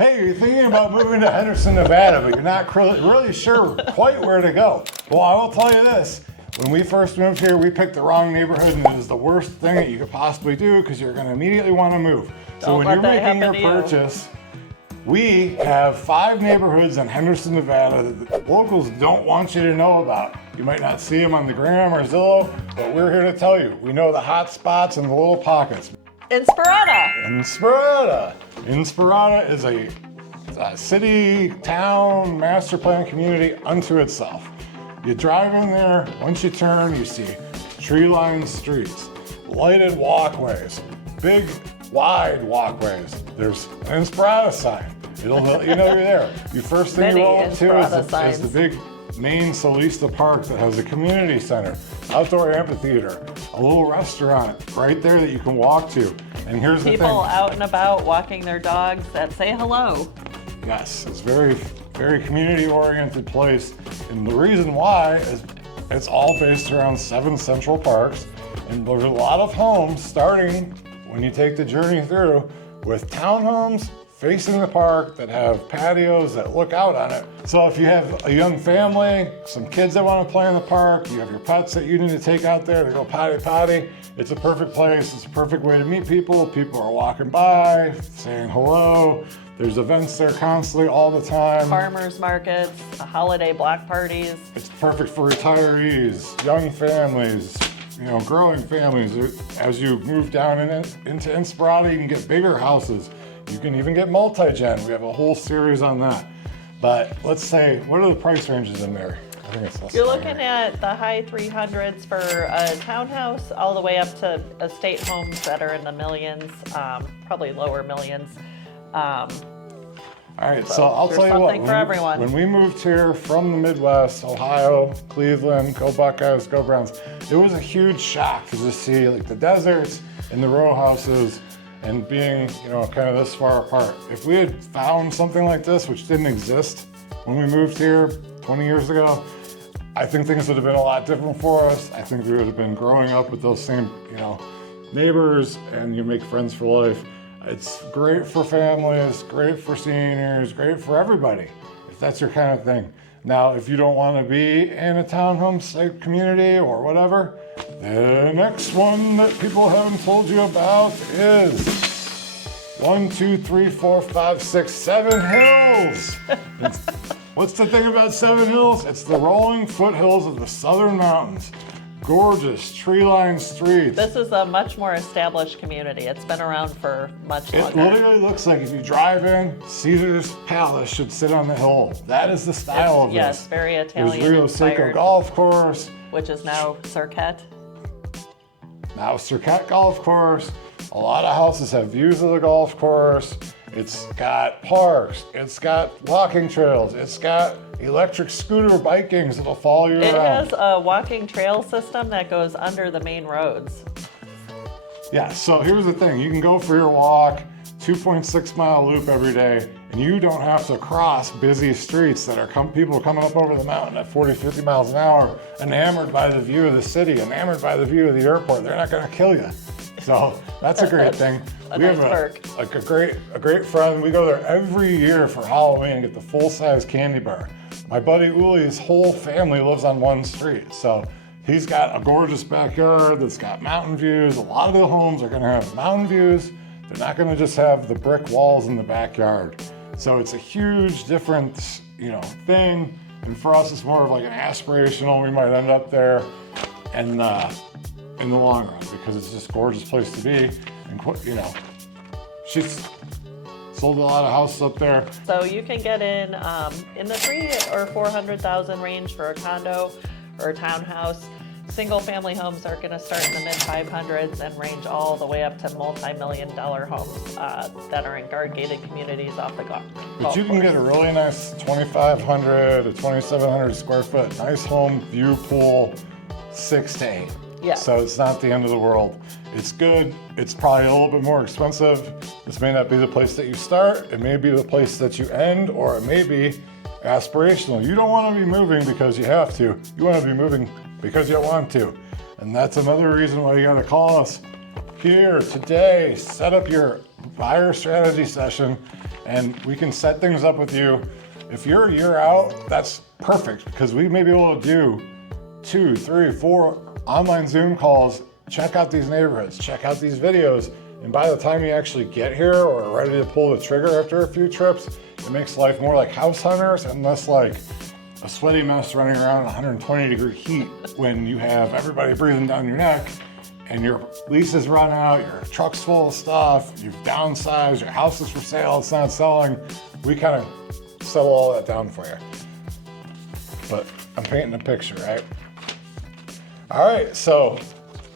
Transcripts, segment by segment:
Hey, you're thinking about moving to Henderson, Nevada, but you're not really sure quite where to go. Well, I will tell you this. When we first moved here, we picked the wrong neighborhood, and it is the worst thing that you could possibly do because you're going to immediately want to move. So when you're making your purchase, we have 5 neighborhoods in Henderson, Nevada that the locals don't want you to know about. You might not see them on the gram or Zillow, but we're here to tell you. We know the hot spots and the little pockets. Inspirata is a city, town, master plan community unto itself. You drive in there, once you turn, you see tree-lined streets, lighted walkways, big, wide walkways. There's an Inspirata sign. It'll let you know you're there. The first thing you roll up to is the big main Solista Park that has a community center, outdoor amphitheater, a little restaurant right there that you can walk to. And here's the thing. People out and about walking their dogs that say hello. Yes, it's very community-oriented place. And the reason why is it's all based around 7 central parks. And there's a lot of homes starting when you take the journey through with townhomes facing the park that have patios that look out on it. So if you have a young family, some kids that want to play in the park, you have your pets that you need to take out there to go potty, it's a perfect place. It's a perfect way to meet people. People are walking by, saying hello. There's events there constantly all the time. Farmers markets, holiday block parties. It's perfect for retirees, young families, growing families. As you move down into Inspirata, you can get bigger houses. You can even get multi-gen. We have a whole series on that. But let's say, what are the price ranges in there? I think it's less. You're looking at the high 300s for a townhouse, all the way up to estate homes that are in the millions, probably lower millions. All right, so I'll tell you what, for everyone. When we moved here from the Midwest, Ohio, Cleveland, go Buckeyes, go Browns, it was a huge shock to just see like the deserts and the row houses and being, kind of this far apart. If we had found something like this, which didn't exist when we moved here 20 years ago, I think things would have been a lot different for us. I think we would have been growing up with those same, neighbors, and you make friends for life. It's great for families, great for seniors, great for everybody, if that's your kind of thing. Now, if you don't want to be in a townhome site community or whatever, the next one that people haven't told you about is 1, 2, 3, 4, 5, 6, 7 hills. What's the thing about 7 hills? It's the rolling foothills of the Southern Mountains. Gorgeous tree-lined streets. This is a much more established community. It's been around for much longer. It literally looks like if you drive in, Caesar's Palace should sit on the hill. That is the style of this. Yes, very Italian There's Rio Seco Golf Course. Which is now Circuit. Now Circuit Golf Course. A lot of houses have views of the golf course. It's got parks. It's got walking trails. It's got electric scooter bikings that'll follow you around. It has a walking trail system that goes under the main roads. Yeah, so here's the thing. You can go for your walk, 2.6 mile loop every day, and you don't have to cross busy streets that are people coming up over the mountain at 40, 50 miles an hour, enamored by the view of the city, enamored by the view of the airport. They're not gonna kill you. So that's a great thing. We have a great friend. We go there every year for Halloween and get the full-size candy bar. My buddy Uli's whole family lives on one street. So he's got a gorgeous backyard that's got mountain views. A lot of the homes are gonna have mountain views. They're not gonna just have the brick walls in the backyard. So it's a huge different, thing. And for us, it's more of like an aspirational. We might end up there and in the long run, because it's just a gorgeous place to be. And she's sold a lot of houses up there. So you can get in the 300,000 or 400,000 range for a condo or a townhouse. Single family homes are going to start in the mid 500s and range all the way up to multi-million-dollar homes that are in guard gated communities off the golf course. But you can get a really nice 2,500 to 2,700 square foot, nice home, view pool, 6 to 8. Yeah. So it's not the end of the world. It's good. It's probably a little bit more expensive. This may not be the place that you start. It may be the place that you end, or it may be aspirational. You don't want to be moving because you have to. You want to be moving because you want to. And that's another reason why you got to call us here today. Set up your buyer strategy session, and we can set things up with you. If you're a year out, that's perfect, because we may be able to do 2, 3, 4 online Zoom calls, check out these neighborhoods, check out these videos, and by the time you actually get here or are ready to pull the trigger after a few trips, it makes life more like house hunters and less like a sweaty mess running around in 120-degree heat when you have everybody breathing down your neck and your lease is run out, your truck's full of stuff, you've downsized, your house is for sale, it's not selling. We kind of settle all that down for you. But I'm painting a picture, right? All right, so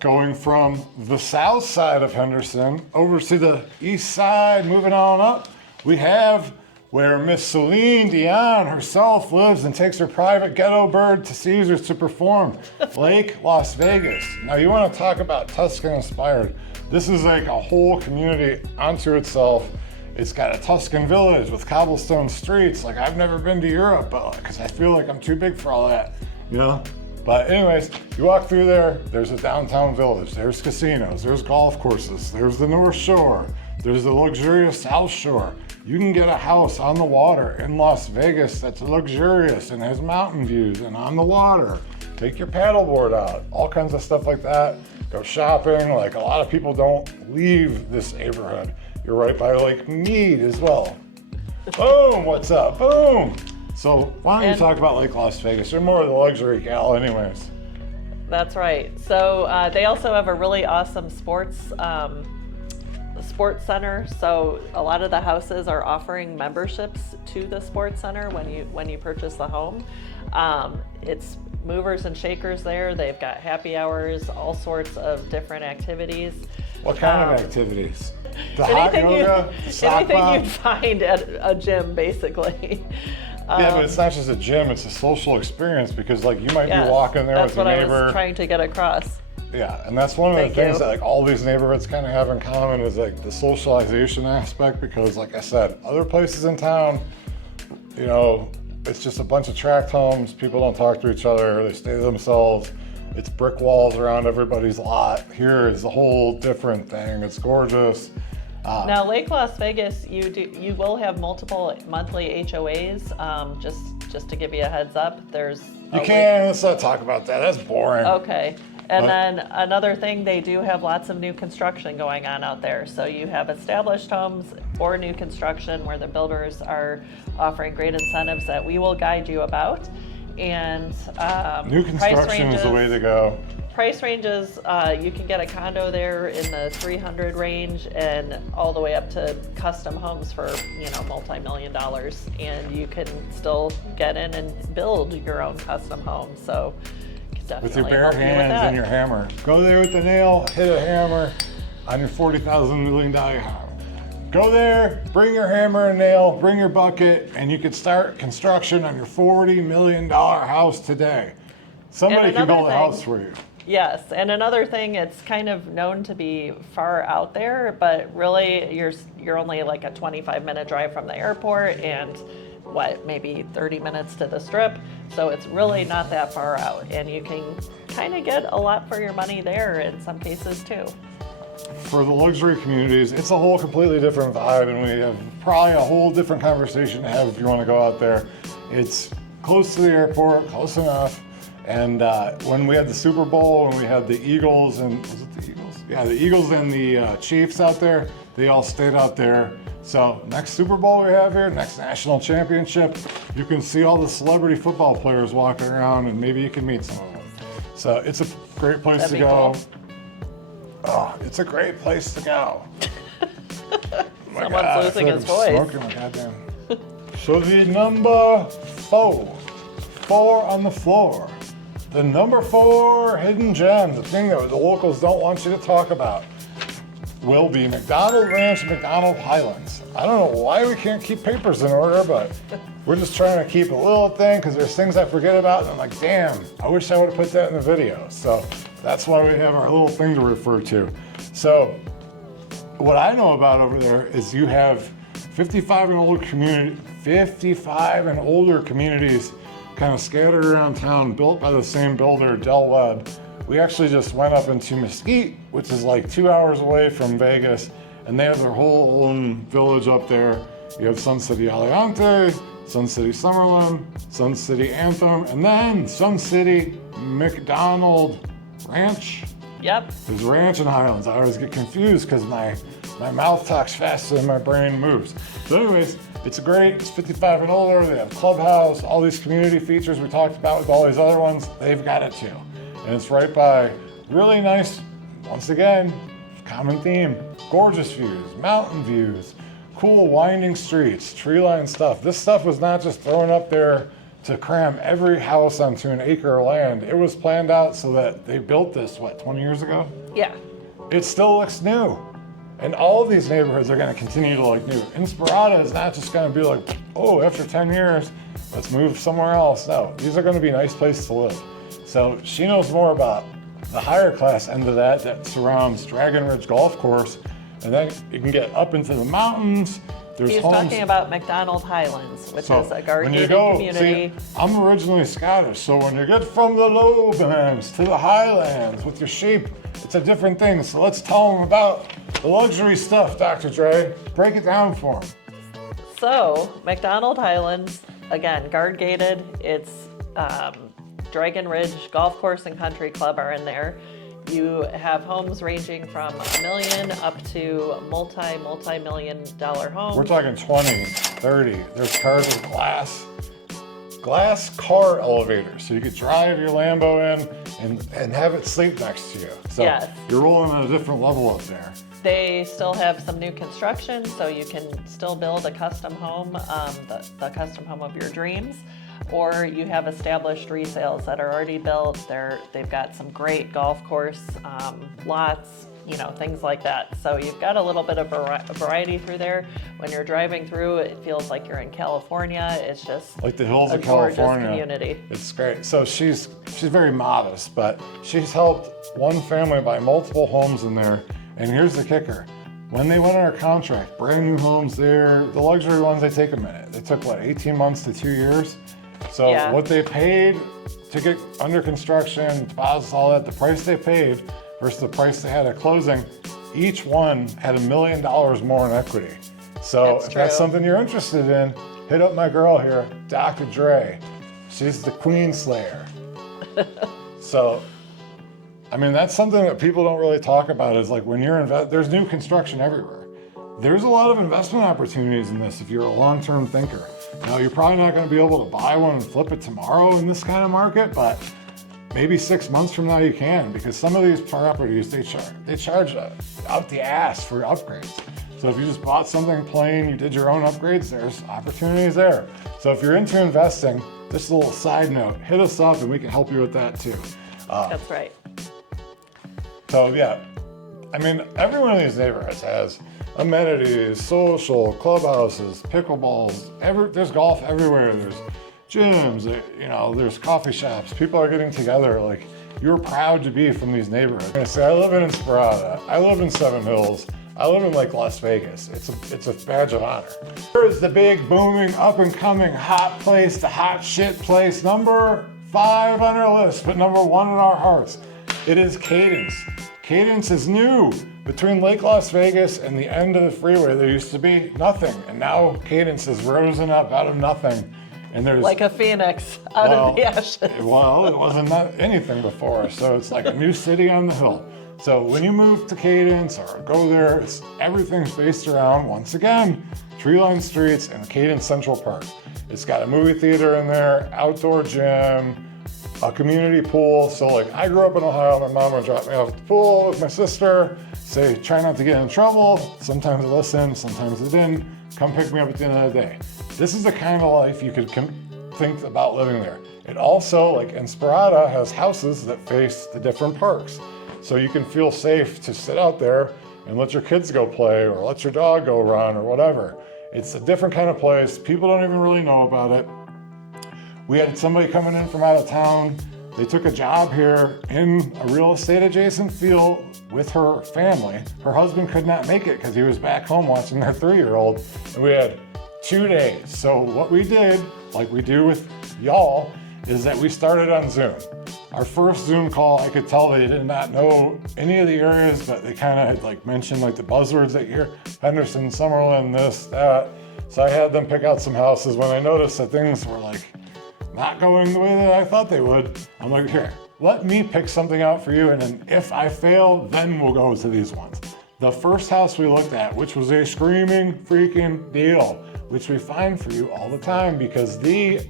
going from the south side of Henderson over to the east side, moving on up, we have where Miss Celine Dion herself lives and takes her private ghetto bird to Caesars to perform, Lake Las Vegas. Now you want to talk about Tuscan inspired. This is like a whole community unto itself. It's got a Tuscan village with cobblestone streets. Like, I've never been to Europe, but because I feel like I'm too big for all that, you know? But anyways, you walk through there, there's a downtown village, there's casinos, there's golf courses, there's the North Shore, there's the luxurious South Shore. You can get a house on the water in Las Vegas that's luxurious and has mountain views and on the water. Take your paddleboard out, all kinds of stuff like that. Go shopping, like a lot of people don't leave this neighborhood. You're right by Lake Mead as well. Boom, what's up, boom. So why don't you talk about Lake Las Vegas? You're more of the luxury gal anyways. That's right. So they also have a really awesome sports center. So a lot of the houses are offering memberships to the sports center when you purchase the home. It's movers and shakers there. They've got happy hours, all sorts of different activities. What kind of activities? The hot yoga, anything you'd find at a gym, basically. Yeah, but it's not just a gym, it's a social experience, because like you might be walking there with your neighbor. That's what I was trying to get across. Yeah, and that's one of the things that like all these neighborhoods kind of have in common is like the socialization aspect, because like I said, other places in town, you know, it's just a bunch of tract homes, people don't talk to each other, they stay to themselves. It's brick walls around everybody's lot. Here is a whole different thing. It's gorgeous. Now, Lake Las Vegas, you will have multiple monthly HOAs. Just to give you a heads up, let's not talk about that. That's boring. Okay. And then another thing, they do have lots of new construction going on out there. So you have established homes or new construction where the builders are offering great incentives that we will guide you about. And new construction is the way to go. Price ranges, you can get a condo there in the 300 range and all the way up to custom homes for, multi-million dollars. And you can still get in and build your own custom home. So with your bare hands and your hammer. Go there with the nail, hit a hammer on your $40,000 million house. Go there, bring your hammer and nail, bring your bucket, and you can start construction on your $40 million house today. Somebody can build a house for you. Yes, and another thing, it's kind of known to be far out there, but really you're only like a 25-minute drive from the airport and maybe 30 minutes to the Strip. So it's really not that far out, and you can kind of get a lot for your money there in some cases too. For the luxury communities, it's a whole completely different vibe, and we have probably a whole different conversation to have if you want to go out there. It's close to the airport, close enough. And when we had the Super Bowl and we had the Eagles and, was it the Eagles? Yeah, the Eagles and the Chiefs out there, they all stayed out there. So next Super Bowl we have here, next national championship, you can see all the celebrity football players walking around and maybe you can meet some of them. So it's a great place to go. Cool. Oh, it's a great place to go. Someone's losing his voice. Smoking my goddamn. So the number four on the floor. The number 4 hidden gem, the thing that the locals don't want you to talk about, will be McDonald Ranch, McDonald Highlands. I don't know why we can't keep papers in order, but we're just trying to keep a little thing because there's things I forget about, and I'm like, damn, I wish I would have put that in the video. So that's why we have our little thing to refer to. So what I know about over there is you have 55 and older communities kind of scattered around town, built by the same builder, Del Webb. We actually just went up into Mesquite, which is like 2 hours away from Vegas, and they have their whole own village up there. You have Sun City Aliante, Sun City Summerlin, Sun City Anthem, and then Sun City McDonald Ranch. Yep. There's Ranch and Highlands. I always get confused because my mouth talks faster than my brain moves. So anyways, it's great. It's 55 and older. They have clubhouse, all these community features we talked about with all these other ones. They've got it too. And it's right by really nice, once again, common theme, gorgeous views, mountain views, cool winding streets, tree-lined stuff. This stuff was not just thrown up there to cram every house onto an acre of land. It was planned out so that they built this, 20 years ago? Yeah. It still looks new. And all of these neighborhoods are gonna continue to look new. Inspirada is not just gonna be like, oh, after 10 years, let's move somewhere else. No, these are gonna be nice places to live. So she knows more about the higher class end of that surrounds Dragon Ridge Golf Course. And then you can get up into the mountains. There's He's homes. talking about McDonald Highlands, which So is a when guard you go, community. see, I'm originally Scottish, so when you get from the lowlands to the highlands with your sheep, it's a different thing. So let's tell them about the luxury stuff, Dr. Dre. Break it down for them. So, McDonald Highlands, again, guard gated. It's Dragon Ridge Golf Course and Country Club are in there. You have homes ranging from $1 million up to multi-million dollar homes. We're talking 20, 30. There's cars with glass car elevators. So you could drive your Lambo in and have it sleep next to you. So Yes. you're rolling at a different level up there. They still have some new construction, so you can still build a custom home, the custom home of your dreams, or you have established resales that are already built. They've got some great golf course lots, things like that. So you've got a little bit of variety through there. When you're driving through, it feels like you're in California. It's just Like the hills a of California. gorgeous community. It's great. So she's very modest, but she's helped one family buy multiple homes in there. And here's the kicker. When they went under contract, brand new homes there, the luxury ones, they take a minute. They took 18 months to 2 years. So Yeah. what they paid to get under construction, deposits, all that, the price they paid versus the price they had at closing, each one had $1 million more in equity. So That's if that's true. something you're interested in, hit up my girl here, Dr. Dre. She's the queen slayer. So, that's something that people don't really talk about is like when you're there's new construction everywhere. There's a lot of investment opportunities in this if you're a long-term thinker. Now, you're probably not going to be able to buy one and flip it tomorrow in this kind of market, but maybe 6 months from now you can, because some of these properties, they charge out the ass for upgrades. So if you just bought something plain, you did your own upgrades, there's opportunities there. So if you're into investing, just a little side note, hit us up and we can help you with that too. That's right. So yeah, every one of these neighborhoods has amenities, social, clubhouses, pickleballs, there's golf everywhere. There's gyms, there's coffee shops. People are getting together. Like, you're proud to be from these neighborhoods. I live in Inspirada. I live in Seven Hills. I live in Las Vegas. It's a badge of honor. Here is the big, booming, up and coming, hot place, the hot shit place, number 5 on our list, but number 1 in our hearts. It is Cadence. Cadence is new. Between Lake Las Vegas and the end of the freeway, there used to be nothing, and now Cadence has risen up out of nothing. And there's Like a phoenix out of the ashes. Well, it wasn't anything before, so it's like a new city on the hill. So when you move to Cadence or go there, everything's based around, once again, tree-lined streets and Cadence Central Park. It's got a movie theater in there, outdoor gym, a community pool. So I grew up in Ohio, my mom would drop me off at the pool with my sister, say, try not to get in trouble. Sometimes I listened, sometimes I didn't. Come pick me up at the end of the day. This is the kind of life you could think about living there. It also, like Inspirada, has houses that face the different parks. So you can feel safe to sit out there and let your kids go play or let your dog go run or whatever. It's a different kind of place. People don't even really know about it. We had somebody coming in from out of town. They took a job here in a real estate adjacent field with her family. Her husband could not make it because he was back home watching their 3-year-old. And we had 2 days. So what we did, like we do with y'all, is that we started on Zoom. Our first Zoom call, I could tell they did not know any of the areas, but they kind of had like mentioned like the buzzwords that you hear, Henderson, Summerlin, this, that. So I had them pick out some houses. When I noticed that things were like not going the way that I thought they would, I'm like, here, let me pick something out for you. And then if I fail, then we'll go to these ones. The first house we looked at, which was a screaming freaking deal, which we find for you all the time because the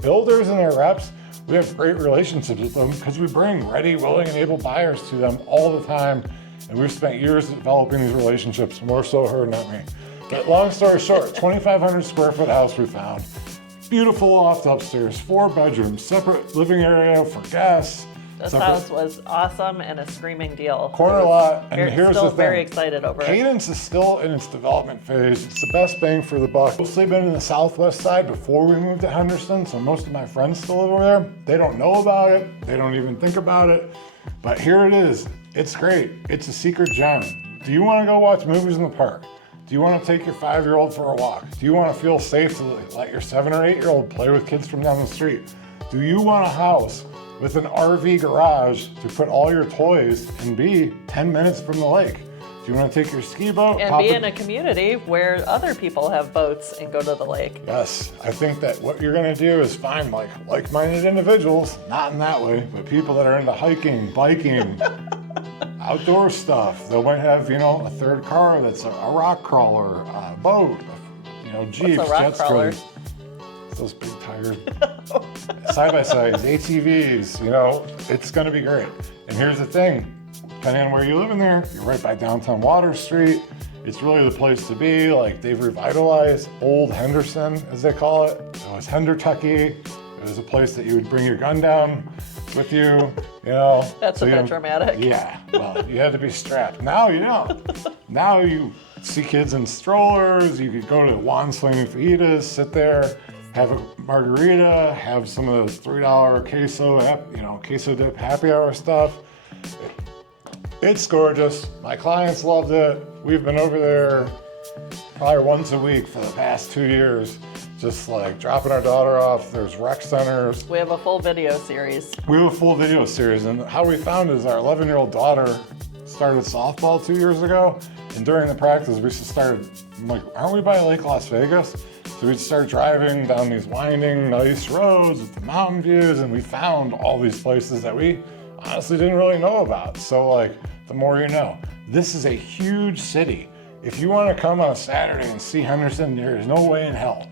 builders and their reps, we have great relationships with them because we bring ready, willing, and able buyers to them all the time. And we've spent years developing these relationships, more so her, not me. But long story short, 2,500 square foot house we found. Beautiful loft upstairs, 4 bedrooms, separate living area for guests. This house was awesome and a screaming deal. Corner lot, and here's the thing. Still very excited over it. Cadence is still in its development phase. It's the best bang for the buck. Mostly been in the southwest side before we moved to Henderson, so most of my friends still live over there. They don't know about it. They don't even think about it. But here it is. It's great. It's a secret gem. Do you want to go watch movies in the park? Do you want to take your 5-year-old for a walk? Do you want to feel safe to let your 7 or 8-year-old play with kids from down the street? Do you want a house with an RV garage to put all your toys and be 10 minutes from the lake? Do you want to take your ski boat? And be in a community where other people have boats and go to the lake. Yes, I think that what you're going to do is find like-minded individuals, not in that way, but people that are into hiking, biking, outdoor stuff. They might have, a third car that's a rock crawler, a boat, Jeeps, What's a rock jet crawler? skis. Those big tires, side-by-sides, ATVs, it's gonna be great. And here's the thing, depending on where you live in there, you're right by downtown Water Street. It's really the place to be. Like, they've revitalized Old Henderson, as they call it. It was Hendertucky. It was a place that you would bring your gun down with you, That's a bit dramatic. Yeah, well, you had to be strapped. Now you don't. Now you see kids in strollers. You could go to Juan Swinging Fajitas, sit there, have a margarita, have some of the $3 queso dip happy hour stuff. It's gorgeous. My clients loved it. We've been over there probably once a week for the past 2 years, just like dropping our daughter off. There's rec centers. We have a full video series. And how we found is our 11-year-old daughter started softball 2 years ago, and during the practice we started, I'm like, aren't we by Lake Las Vegas? So we'd start driving down these winding, nice roads with the mountain views, and we found all these places that we honestly didn't really know about. So the more you know. This is a huge city. If you want to come on a Saturday and see Henderson, there is no way in hell.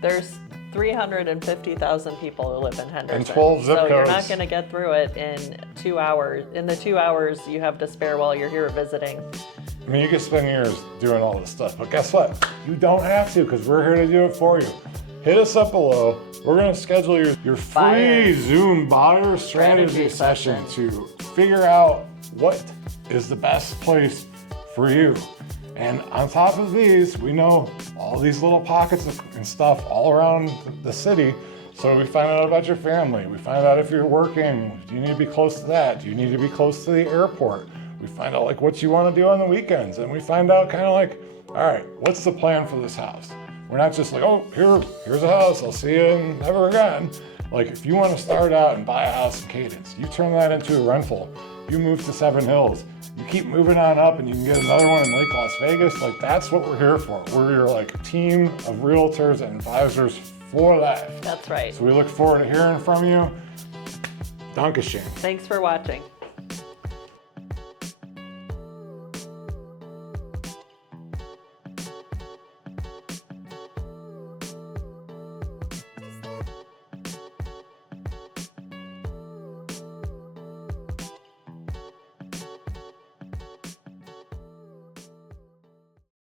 There's 350,000 people who live in Henderson. And 12 zip so codes. You're not going to get through it in 2 hours. In the 2 hours you have to spare while you're here visiting. I mean, you could spend years doing all this stuff, but guess what? You don't have to, because we're here to do it for you. Hit us up below. We're going to schedule your free Zoom buyer strategy session to figure out what is the best place for you. And on top of these, we know all these little pockets and stuff all around the city. So we find out about your family. We find out if you're working. Do you need to be close to that? Do you need to be close to the airport? We find out what you want to do on the weekends. And we find out all right, what's the plan for this house? We're not just like, oh, here's a house, I'll see you never again. If you want to start out and buy a house in Cadence, you turn that into a rental, you move to Seven Hills, you keep moving on up and you can get another one in Lake Las Vegas. That's what we're here for. We're your team of realtors and advisors for life. That's right. So we look forward to hearing from you. Dankeschön. Thanks for watching.